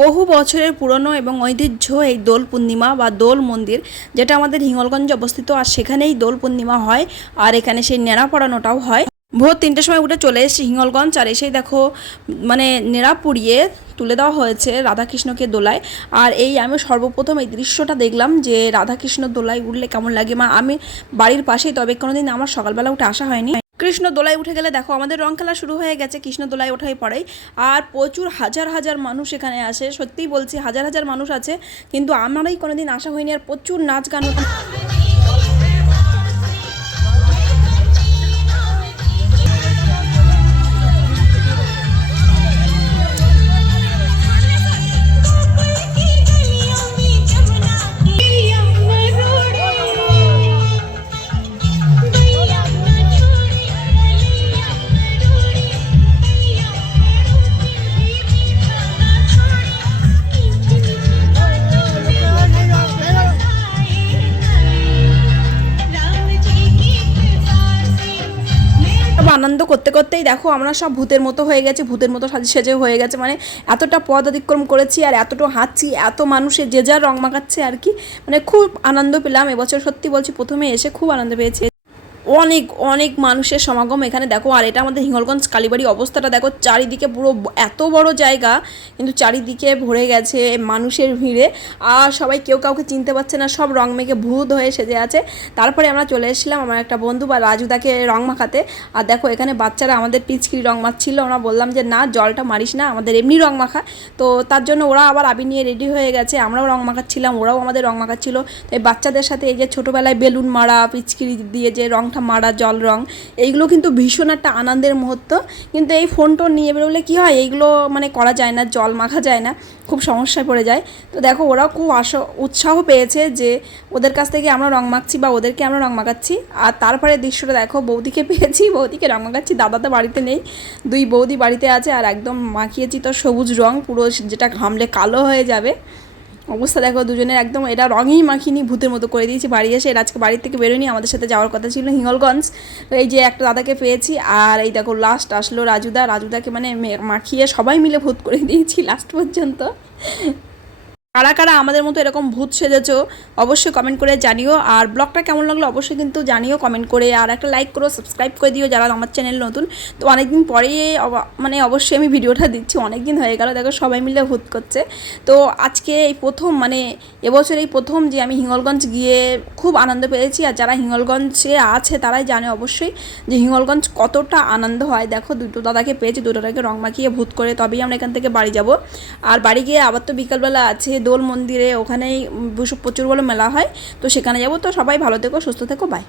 বহু বছরের পুরনো এবং ঐতিহ্য এই দোল পূর্ণিমা বা দোল মন্দির, যেটা আমাদের হিঙ্গলগঞ্জে অবস্থিত, আর সেখানেই দোল পূর্ণিমা হয়, আর এখানে সেই নেড়া পড়ানোটাও হয়। ভোর তিনটের সময় উঠে চলে এসেছি হিঙ্গলগঞ্জ, আর এসেই দেখো মানে নেড়া পুড়িয়ে তুলে দেওয়া হয়েছে রাধাকৃষ্ণকে দোলায়। আর এই আমি সর্বপ্রথম এই দৃশ্যটা দেখলাম যে রাধাকৃষ্ণ দোলায় উঠলে কেমন লাগে। মা, আমি বাড়ির পাশেই, তবে কোনোদিন আমার সকালবেলা উঠে আসা হয়নি। কৃষ্ণ দোলায় উঠে গেলে দেখো আমাদের রং খেলা শুরু হয়ে গেছে, কৃষ্ণ দোলায় ওঠাই পড়াই। আর প্রচুর হাজার হাজার মানুষ এখানে আসে, সত্যিই বলছি হাজার হাজার মানুষ আছে, কিন্তু আমারই কোনোদিন আসা হয়নি আর প্রচুর নাচ গান আনন্দ করতে করতেই দেখো আমরা সব ভূতের মতো হয়ে গেছে, ভূতের মতো সাজে সেজে হয়ে গেছে। মানে এতটা পদ অতিক্রম করেছি আর এতটা হাঁটছি, এত মানুষের যে যার রং মাখাচ্ছে আর কি। মানে খুব আনন্দ পেলাম, এবছর সত্যি বলছি প্রথমে এসে খুব আনন্দ পেয়েছি। অনেক অনেক মানুষের সমাগম এখানে। দেখো, আর এটা আমাদের হিঙ্গলগঞ্জ কালীবাড়ি অবস্থাটা। দেখো, চারিদিকে পুরো এত বড় জায়গা, কিন্তু চারিদিকে ভরে গেছে মানুষের ভিড়ে। আর সবাই কেউ কাউকে চিনতে পারছে না, সব রং মেখে ভূত হয়ে সেজে আছে। তারপরে আমরা চলে এসেছিলাম আমার একটা বন্ধু বা রাজুদাকে রং মাখাতে। আর দেখো, এখানে বাচ্চারা আমাদের পিচকিরি রং মাখছিল। আমরা বললাম যে, না, জলটা মারিস না, আমাদের এমনি রং মাখা। তো তার জন্য ওরা আবার আবি নিয়ে রেডি হয়ে গেছে। আমরাও রং মাখাচ্ছিলাম, ওরাও আমাদের রং মাখাচ্ছিল। তো এই বাচ্চাদের সাথে এই যে ছোটোবেলায় বেলুন মারা, পিচকিরি দিয়ে যে রংটা মারা, জল, রং, এইগুলো কিন্তু ভীষণ একটা আনন্দের মুহূর্ত। কিন্তু এই ফোন টোন নিয়ে বেরোলে কী হয়? এইগুলো মানে করা যায় না, জল মাখা যায় না, খুব সমস্যায় পড়ে যায়। তো দেখো, ওরাও খুব আস উৎসাহ পেয়েছে যে ওদের কাছ থেকে আমরা রং মাখছি বা ওদেরকে আমরা রং মাখাচ্ছি। আর তারপরে দৃশ্যটা দেখো, বৌদিকে পেয়েছি, বৌদিকে রং মাখাচ্ছি। দাদা তো বাড়িতে নেই, দুই বৌদি বাড়িতে আছে আর একদম মাখিয়েছি তো সবুজ রং, পুরো যেটা ঘামলে কালো হয়ে যাবে। অবস্থা দেখো, দুজনের একদম এটা রঙই মাখিনি, ভূতের মতো করে দিয়েছি। বাড়ি এসে এরা আজকে বাড়ির থেকে বেরোয়নি, আমাদের সাথে যাওয়ার কথা ছিল হিঙ্গলগঞ্জ। তো এই যে একটা দাদাকে পেয়েছি, আর এই দেখো লাস্ট আসলো রাজুদা। রাজুদাকে মানে মাখিয়ে সবাই মিলে ভূত করে দিয়েছি লাস্ট পর্যন্ত। কারা কারা আমাদের মতো এরকম ভূত সেজেছো, অবশ্যই কমেন্ট করে জানিও। আর ব্লগটা কেমন লাগল অবশ্যই কিন্তু জানিও কমেন্ট করে। আর একটা লাইক করো সাবস্ক্রাইব করে দিও যারা আমার চ্যানেল নতুন। তো অনেকদিন পরে মানে অবশ্যই আমি ভিডিওটা দিচ্ছি অনেক দিন হয়ে গেল। দেখো সবাই মিলে ভূত করছে। তো আজকে এই প্রথম মানে এবছর এই প্রথম যে আমি হিঙ্গলগঞ্জ গিয়ে খুব আনন্দ পেয়েছি। আর যারা হিঙ্গলগঞ্জে আছে তারাই জানে অবশ্যই যে হিঙ্গলগঞ্জ কতটা আনন্দ হয়। দেখো দুটো দাদাকে পেয়েছি, দুটো দাদাকে রং মাখিয়ে ভূত করে তবেই আমরা এখান থেকে বাড়ি যাব। আর বাড়ি গিয়ে আবার তো বিকালবেলা আছে দোল মন্দিরে ওখানেই প্রচুর বড় মেলা হয়। তো সেখানে যাব। তো সবাই ভালো থেকো, সুস্থ থেকো বাই